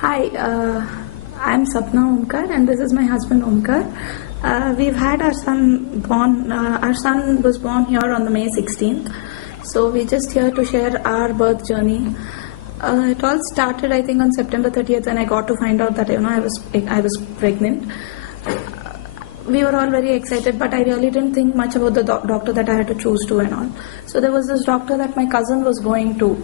Hi, I'm Sapna Omkar, and this is my husband Omkar. We've had our son born. Our son was born here on the May 16th. So we're just here to share our birth journey. It all started, I think, on September 30th, when I got to find out that I was pregnant. We were all very excited, but I really didn't think much about the doctor that I had to choose to and all. So there was this doctor that my cousin was going to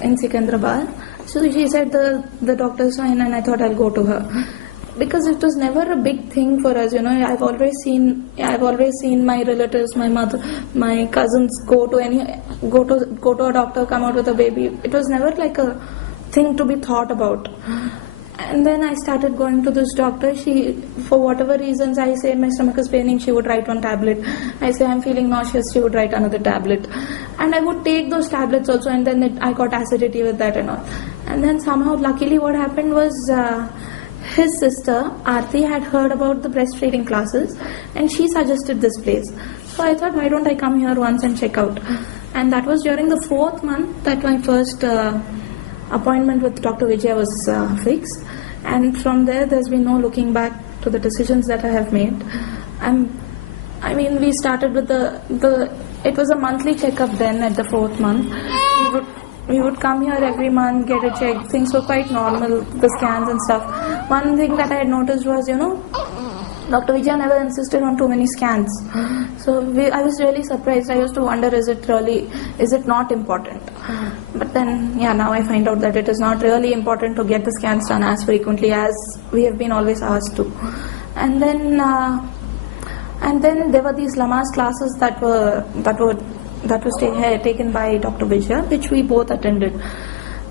in Secunderabad. So she said the doctor's fine, and I thought I'll go to her because it was never a big thing for us. I've always seen my relatives, my mother, my cousins go to a doctor, come out with a baby. It was never like a thing to be thought about. And then I started going to this doctor. She, for whatever reasons, I say my stomach is paining, she would write one tablet. I say I'm feeling nauseous, she would write another tablet. And I would take those tablets also, and then I got acidity with that and all. And then somehow, luckily, what happened was his sister, Aarti, had heard about the breastfeeding classes, and she suggested this place. So I thought, why don't I come here once and check out? And that was during the 4th month that my first appointment with Dr. Vijay was fixed, and from there's been no looking back to the decisions that I have made. We started with it was a monthly checkup then at the 4th month. We would come here every month, get a check. Things were quite normal, the scans and stuff. One thing that I had noticed was, Dr. Vijay never insisted on too many scans. So I was really surprised. I used to wonder, is it not important? But then, now I find out that it is not really important to get the scans done as frequently as we have been always asked to. And then there were these Lama's classes that was taken by Dr. Vijay, which we both attended.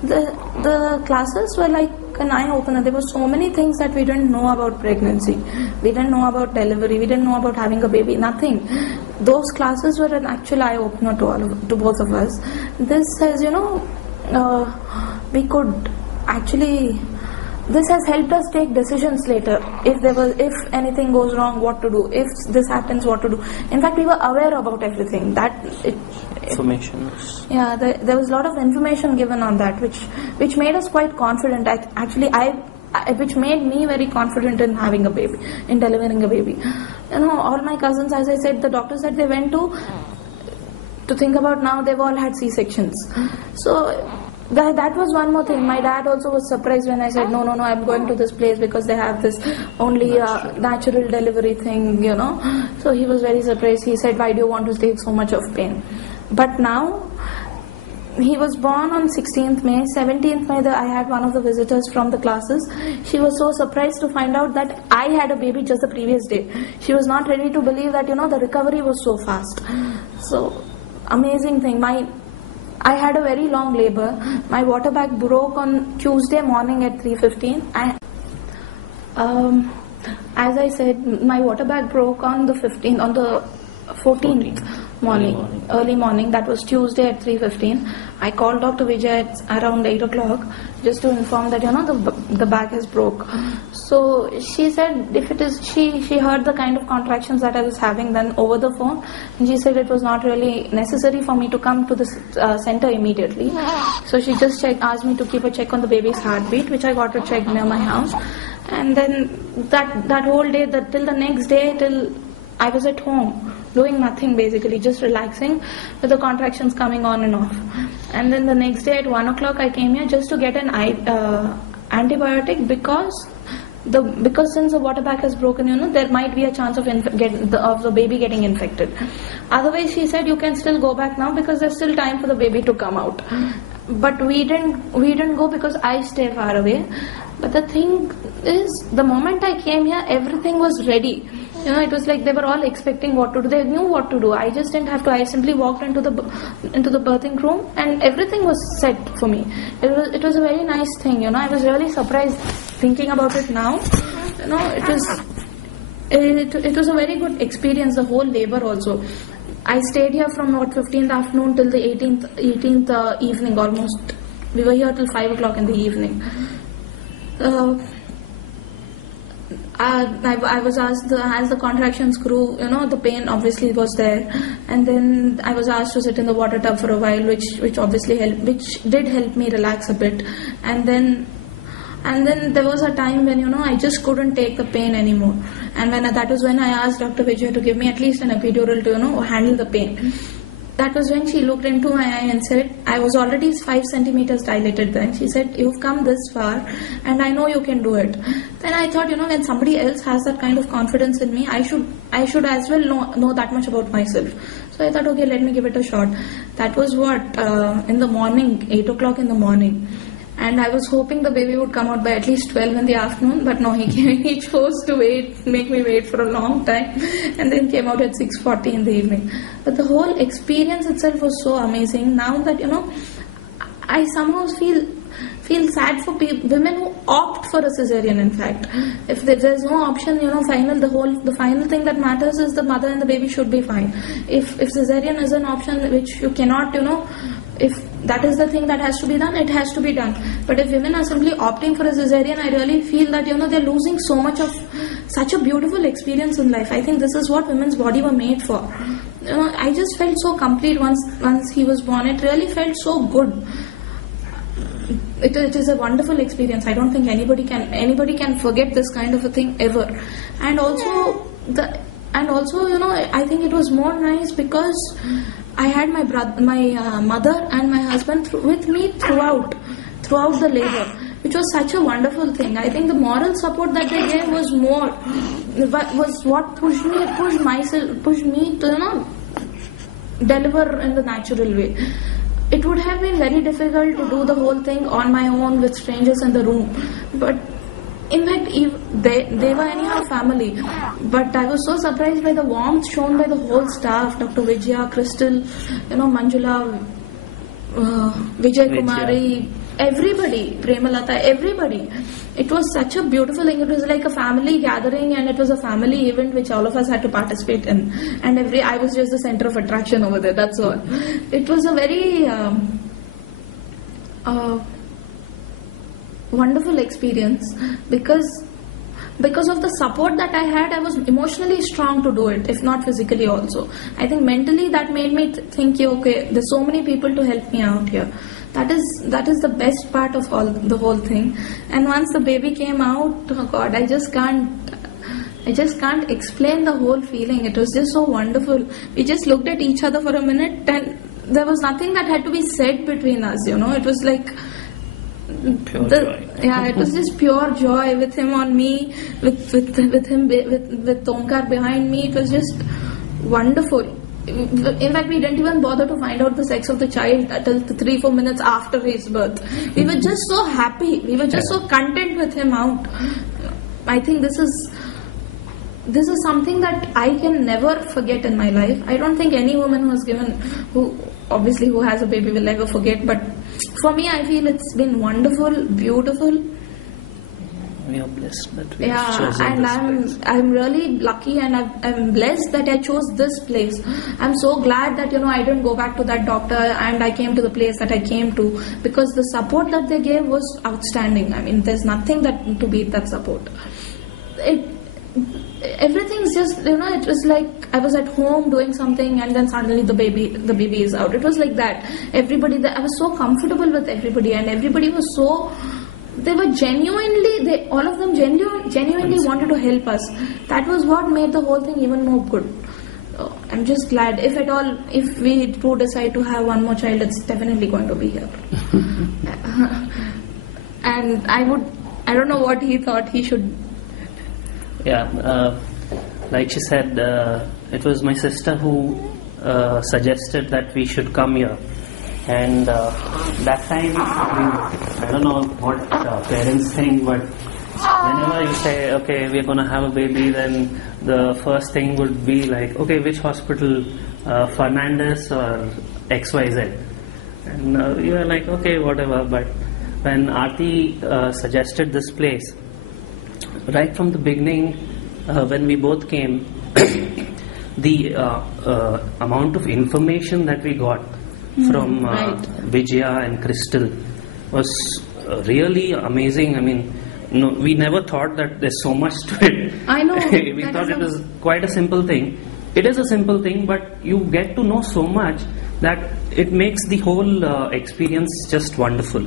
The classes were like an eye-opener. There were so many things that we didn't know about pregnancy. We didn't know about delivery. We didn't know about having a baby. Nothing. Those classes were an actual eye-opener to both of us. This has, this has helped us take decisions later. If anything goes wrong, what to do? If this happens, what to do? In fact, we were aware about everything. Information. There was a lot of information given on that, which made us quite confident. Which made me very confident in having a baby, in delivering a baby. All my cousins, as I said, the doctors that they went to think about now, they've all had C-sections. So that was one more thing. My dad also was surprised when I said, no, I'm going to this place because they have this only natural delivery thing, So he was very surprised. He said, why do you want to take so much of pain? But now, he was born on 16th May. 17th May, I had one of the visitors from the classes. She was so surprised to find out that I had a baby just the previous day. She was not ready to believe that, the recovery was so fast. So, amazing thing. I had a very long labor. My water bag broke on Tuesday morning at 3:15. As I said, my water bag broke on the 14th morning, early morning. That was Tuesday at 3:15. I called Dr. Vijay at around 8 o'clock just to inform that the bag has broke. So she said she heard the kind of contractions that I was having then over the phone, and she said it was not really necessary for me to come to the center immediately. So she just asked me to keep a check on the baby's heartbeat, which I got to check near my house. And then that whole day, till the next day, till I was at home doing nothing, basically just relaxing with the contractions coming on and off. And then the next day at 1 o'clock I came here just to get an antibiotic because since the water bag has broken, there might be a chance of the baby getting infected. Otherwise, she said you can still go back now because there's still time for the baby to come out. But we didn't go because I stay far away. But the thing is, the moment I came here, everything was ready. It was like they were all expecting what to do. They knew what to do. I just didn't have to. I simply walked into the birthing room, and everything was set for me. It was a very nice thing. I was really surprised thinking about it now. It was a very good experience. The whole labor also. I stayed here from 15th afternoon till the 18th evening almost. We were here till 5 o'clock in the evening. I was asked, as the contractions grew, the pain obviously was there, and then I was asked to sit in the water tub for a while, which obviously helped, which did help me relax a bit. And then And then there was a time when, I just couldn't take the pain anymore. And that was when I asked Dr. Vijay to give me at least an epidural to, handle the pain. That was when she looked into my eye and said, I was already 5 centimeters dilated then. She said, you've come this far and I know you can do it. Then I thought, when somebody else has that kind of confidence in me, I should as well know that much about myself. So I thought, okay, let me give it a shot. That was in the morning, 8 o'clock in the morning. And I was hoping the baby would come out by at least 12 in the afternoon, but no, he chose to make me wait for a long time, and then came out at 6:40 in the evening. But the whole experience itself was so amazing. Now that, I somehow feel sad for women who opt for a cesarean. In fact, if there's no option, the final thing that matters is the mother and the baby should be fine. If cesarean is an option which you cannot, if that is the thing that has to be done, it has to be done. But if women are simply opting for a cesarean, I really feel that they're losing so much of such a beautiful experience in life. I think this is what women's body were made for. I just felt so complete once he was born. It really felt so good. It is a wonderful experience. I don't think anybody can forget this kind of a thing ever. And also I think it was more nice because I had my mother and my husband with me throughout the labor, which was such a wonderful thing. I think the moral support that they gave was what pushed me to deliver in the natural way. It would have been very difficult to do the whole thing on my own with strangers in the room, but in fact, they were anyhow family. But I was so surprised by the warmth shown by the whole staff, Dr. Vijaya, Crystal, Manjula, Vijay Kumari, everybody, Premalata, everybody. It was such a beautiful thing. It was like a family gathering, and it was a family event which all of us had to participate in. And I was just the center of attraction over there, that's all. It was a very wonderful experience because of the support that I had. I was emotionally strong to do it, if not physically also. I think mentally that made me think, okay, there's so many people to help me out here. That is the best part of the whole thing. And once the baby came out, oh God, I just can't explain the whole feeling. It was just so wonderful. We just looked at each other for a minute, and there was nothing that had to be said between us. It was like pure joy. Yeah, it was just pure joy with him on me, with Omkar behind me. It was just wonderful. In fact, we didn't even bother to find out the sex of the child until 3-4 minutes after his birth. We were just so happy. We were just so content with him out. I think this is something that I can never forget in my life. I don't think any woman who has a baby will ever forget. But for me, I feel it's been wonderful, beautiful. We are blessed that we have chosen and this place. I'm really lucky, and I'm blessed that I chose this place. I'm so glad that I didn't go back to that doctor and I came to the place that I came to, because the support that they gave was outstanding. I mean, there's nothing that to beat that support. Everything's just it was like I was at home doing something, and then suddenly the baby is out. It was like that. I was so comfortable with everybody, and everybody was so. They were all of them genuinely wanted to help us. That was what made the whole thing even more good. So I'm just glad. If we do decide to have one more child, it's definitely going to be here. And I don't know what he thought he should. Yeah, like she said, it was my sister who suggested that we should come here. And that time, I don't know what parents think, but whenever you say, okay, we're going to have a baby, then the first thing would be like, okay, which hospital, Fernandez or XYZ? And you are like, okay, whatever. But when Aarti suggested this place, right from the beginning, when we both came, the amount of information that we got from Vijaya and Crystal was really amazing. I mean, we never thought that there's so much to it. I know. We thought it was quite a simple thing. It is a simple thing, but you get to know so much that it makes the whole experience just wonderful.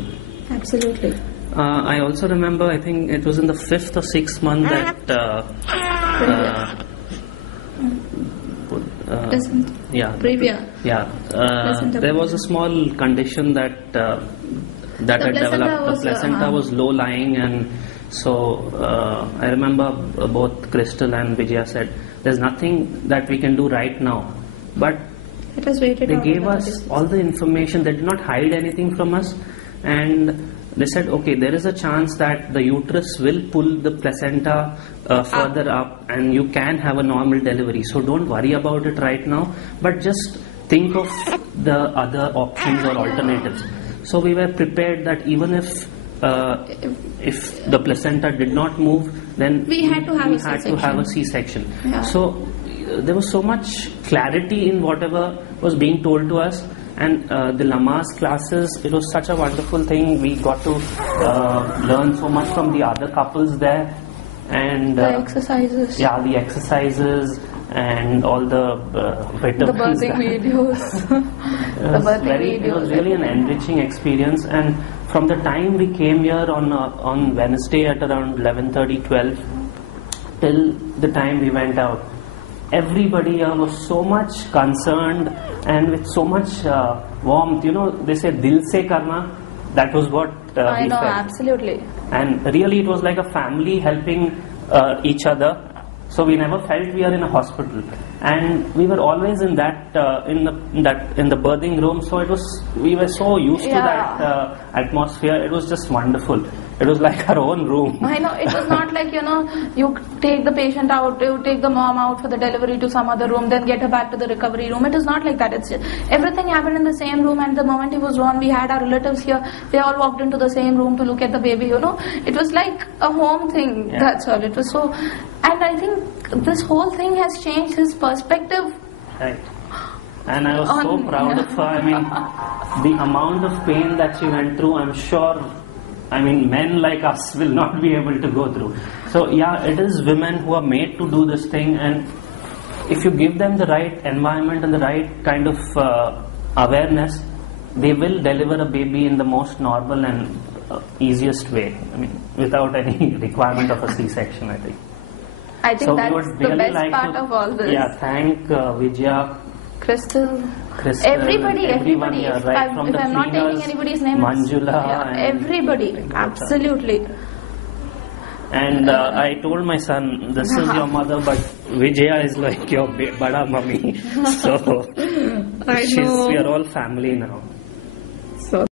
Absolutely. I also remember, I think it was in the 5th or 6th month that there was a small condition that had developed. The placenta was low lying, and so I remember both Crystal and Vijaya said, "There's nothing that we can do right now," but they gave us all the information. They did not hide anything from us, and they said, okay, there is a chance that the uterus will pull the placenta further up and you can have a normal delivery. So don't worry about it right now, but just think of the other options or alternatives. So we were prepared that even if the placenta did not move, then we had to have a C-section. Yeah. So there was so much clarity in whatever was being told to us. And the Lama's classes, it was such a wonderful thing. We got to learn so much from the other couples there. And the exercises. Yeah, the exercises and all the birthing videos. It was really an enriching experience. And from the time we came here on Wednesday at around 11:30, 12, till the time we went out, everybody was so much concerned and with so much warmth. You know, they say dil se karna. That was what I know, felt. Absolutely. And really, it was like a family helping each other. So we never felt we are in a hospital, and we were always in that in the birthing room. So we were so used to that atmosphere. It was just wonderful. It was like our own room. I know, it was not like, you take the patient out, you take the mom out for the delivery to some other room, then get her back to the recovery room. It is not like that. It's just, everything happened in the same room, and the moment he was born, we had our relatives here. They all walked into the same room to look at the baby, It was like a home thing, that's all. It was so, and I think this whole thing has changed his perspective. Right. And I was so proud of her. I mean, the amount of pain that she went through, I'm sure, men like us will not be able to go through. So it is women who are made to do this thing, and if you give them the right environment and the right kind of awareness, they will deliver a baby in the most normal and easiest way. Without any requirement of a C-section, I think. I think so that's the really best part of all this. Yeah, thank Vijaya, Crystal, everybody. If I'm not taking anybody's name, Manjula, everybody, absolutely. And I told my son, this is your mother, but Vijaya is like your bada mummy. So we are all family now.